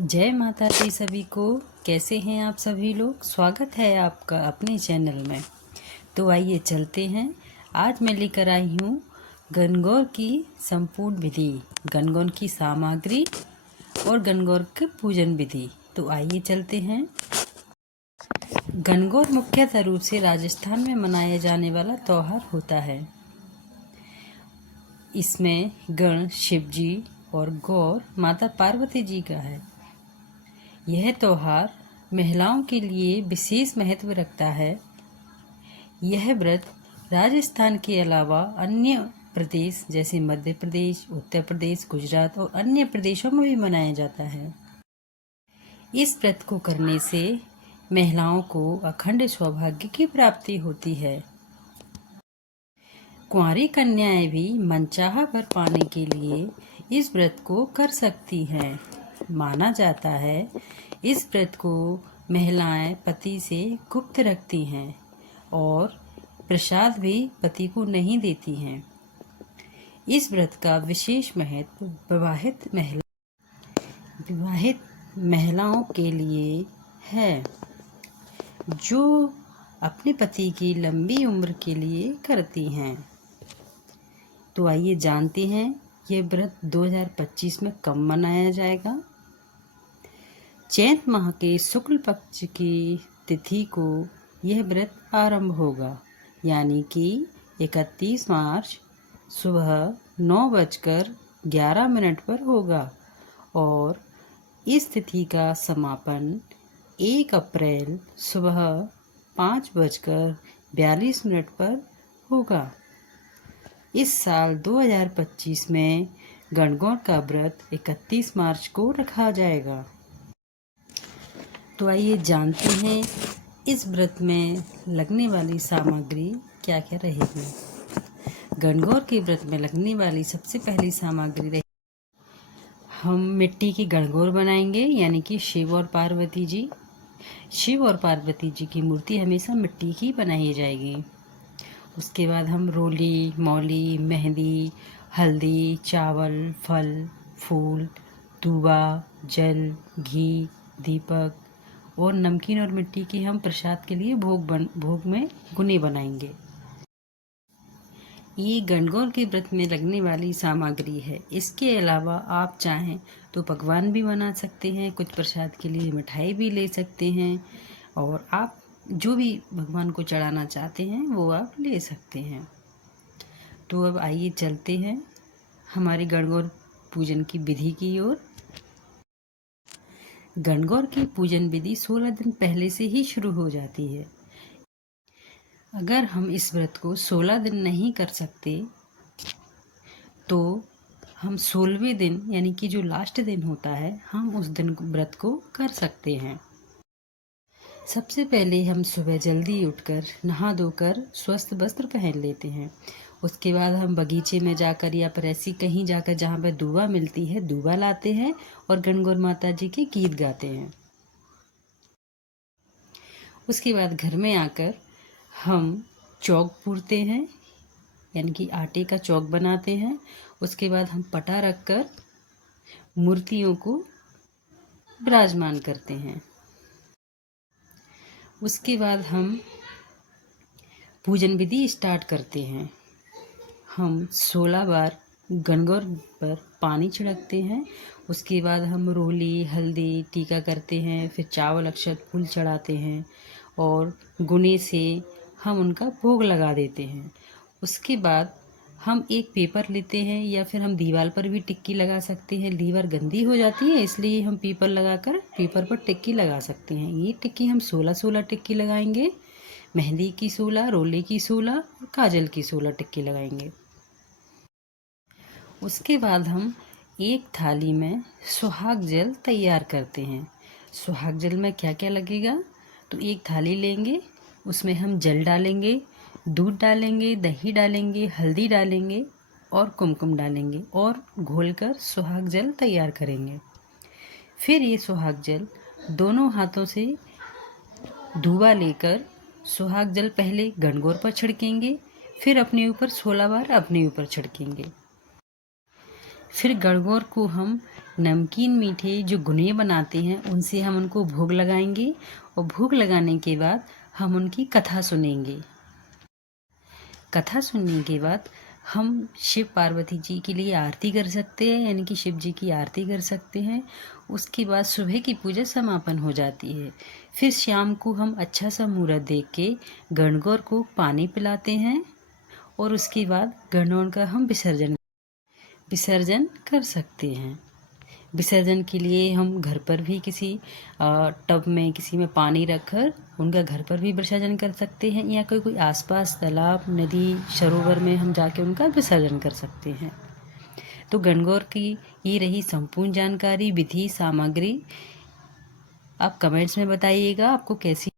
जय माता दी सभी को। कैसे हैं आप सभी लोग? स्वागत है आपका अपने चैनल में। तो आइए चलते हैं। आज मैं लेकर आई हूँ गणगौर की संपूर्ण विधि, गणगौर की सामग्री और गणगौर के पूजन विधि। तो आइए चलते हैं। गणगौर मुख्यतः रूप से राजस्थान में मनाया जाने वाला त्योहार होता है। इसमें गण शिव जी और गौर माता पार्वती जी का है। यह त्योहार महिलाओं के लिए विशेष महत्व रखता है। यह व्रत राजस्थान के अलावा अन्य प्रदेश जैसे मध्य प्रदेश, उत्तर प्रदेश, गुजरात और अन्य प्रदेशों में भी मनाया जाता है। इस व्रत को करने से महिलाओं को अखंड सौभाग्य की प्राप्ति होती है। कुंवारी कन्याएं भी मनचाहा वर पाने के लिए इस व्रत को कर सकती हैं। माना जाता है इस व्रत को महिलाएं पति से गुप्त रखती हैं और प्रसाद भी पति को नहीं देती हैं। इस व्रत का विशेष महत्व विवाहित महिलाओं के लिए है, जो अपने पति की लंबी उम्र के लिए करती हैं। तो आइए जानते हैं ये व्रत 2025 में कब मनाया जाएगा। चैत माह के शुक्ल पक्ष की तिथि को यह व्रत आरंभ होगा, यानी कि 31 मार्च सुबह 9:11 पर होगा और इस तिथि का समापन 1 अप्रैल सुबह 5:42 पर होगा। इस साल 2025 में गणगौर का व्रत 31 मार्च को रखा जाएगा। तो आइए जानते हैं इस व्रत में लगने वाली सामग्री क्या क्या रहेगी। गणगौर के व्रत में लगने वाली सबसे पहली सामग्री रहेगी, हम मिट्टी की गणगौर बनाएंगे, यानी कि शिव और पार्वती जी। शिव और पार्वती जी की मूर्ति हमेशा मिट्टी की बनाई जाएगी। उसके बाद हम रोली, मौली, मेहंदी, हल्दी, चावल, फल, फूल, दूबा, जल, घी, दीपक और नमकीन और मिट्टी की हम प्रसाद के लिए भोग में गुने बनाएंगे। ये गणगौर के व्रत में लगने वाली सामग्री है। इसके अलावा आप चाहें तो पकवान भी बना सकते हैं, कुछ प्रसाद के लिए मिठाई भी ले सकते हैं और आप जो भी भगवान को चढ़ाना चाहते हैं वो आप ले सकते हैं। तो अब आइए चलते हैं हमारी गणगौर पूजन की विधि की ओर। गणगौर की पूजन विधि 16 दिन पहले से ही शुरू हो जाती है। अगर हम इस व्रत को 16 दिन नहीं कर सकते तो हम 16वें दिन, यानी कि जो लास्ट दिन होता है, हम उस दिन व्रत को कर सकते हैं। सबसे पहले हम सुबह जल्दी उठकर नहा धोकर स्वस्थ वस्त्र पहन लेते हैं। उसके बाद हम बगीचे में जाकर या फिर ऐसी कहीं जाकर जहाँ पर दूबा मिलती है, दूबा लाते हैं और गणगौर माता जी के गीत गाते हैं। उसके बाद घर में आकर हम चौक पूरते हैं, यानी कि आटे का चौक बनाते हैं। उसके बाद हम पटा रखकर मूर्तियों को विराजमान करते हैं। उसके बाद हम पूजन विधि स्टार्ट करते हैं। हम 16 बार गणगौर पर पानी छिड़कते हैं। उसके बाद हम रोली, हल्दी, टीका करते हैं, फिर चावल, अक्षत, फूल चढ़ाते हैं और गुने से हम उनका भोग लगा देते हैं। उसके बाद हम एक पेपर लेते हैं या फिर हम दीवार पर भी टिक्की लगा सकते हैं। दीवार गंदी हो जाती है, इसलिए हम पेपर लगाकर पेपर पर टिक्की लगा सकते हैं। ये टिक्की हम 16 टिक्की लगाएंगे। मेहंदी की 16, रोले की 16 और काजल की 16 टिक्की लगाएंगे। उसके बाद हम एक थाली में सुहाग जल तैयार करते हैं। सुहाग जल में क्या क्या लगेगा, तो एक थाली लेंगे, उसमें हम जल डालेंगे, दूध डालेंगे, दही डालेंगे, हल्दी डालेंगे और कुमकुम डालेंगे और घोलकर सुहाग जल तैयार करेंगे। फिर ये सुहाग जल दोनों हाथों से धुआ लेकर सुहाग जल पहले गणगौर पर छिड़केंगे, फिर अपने ऊपर 16 बार अपने ऊपर छिड़केंगे। फिर गणगौर को हम नमकीन मीठे जो गुने बनाते हैं उनसे हम उनको भोग लगाएंगे और भोग लगाने के बाद हम उनकी कथा सुनेंगे। कथा सुनने के बाद हम शिव पार्वती जी के लिए आरती कर सकते हैं, यानी कि शिव जी की आरती कर सकते हैं। उसके बाद सुबह की पूजा समापन हो जाती है। फिर शाम को हम अच्छा सा मुहूर्त देख के गणगौर को पानी पिलाते हैं और उसके बाद गणगौर का हम विसर्जन कर सकते हैं। विसर्जन के लिए हम घर पर भी किसी टब में किसी में पानी रखकर उनका घर पर भी विसर्जन कर सकते हैं, या कोई आसपास तालाब नदी सरोवर में हम जाके उनका विसर्जन कर सकते हैं। तो गणगौर की ये रही संपूर्ण जानकारी, विधि, सामग्री। आप कमेंट्स में बताइएगा आपको कैसी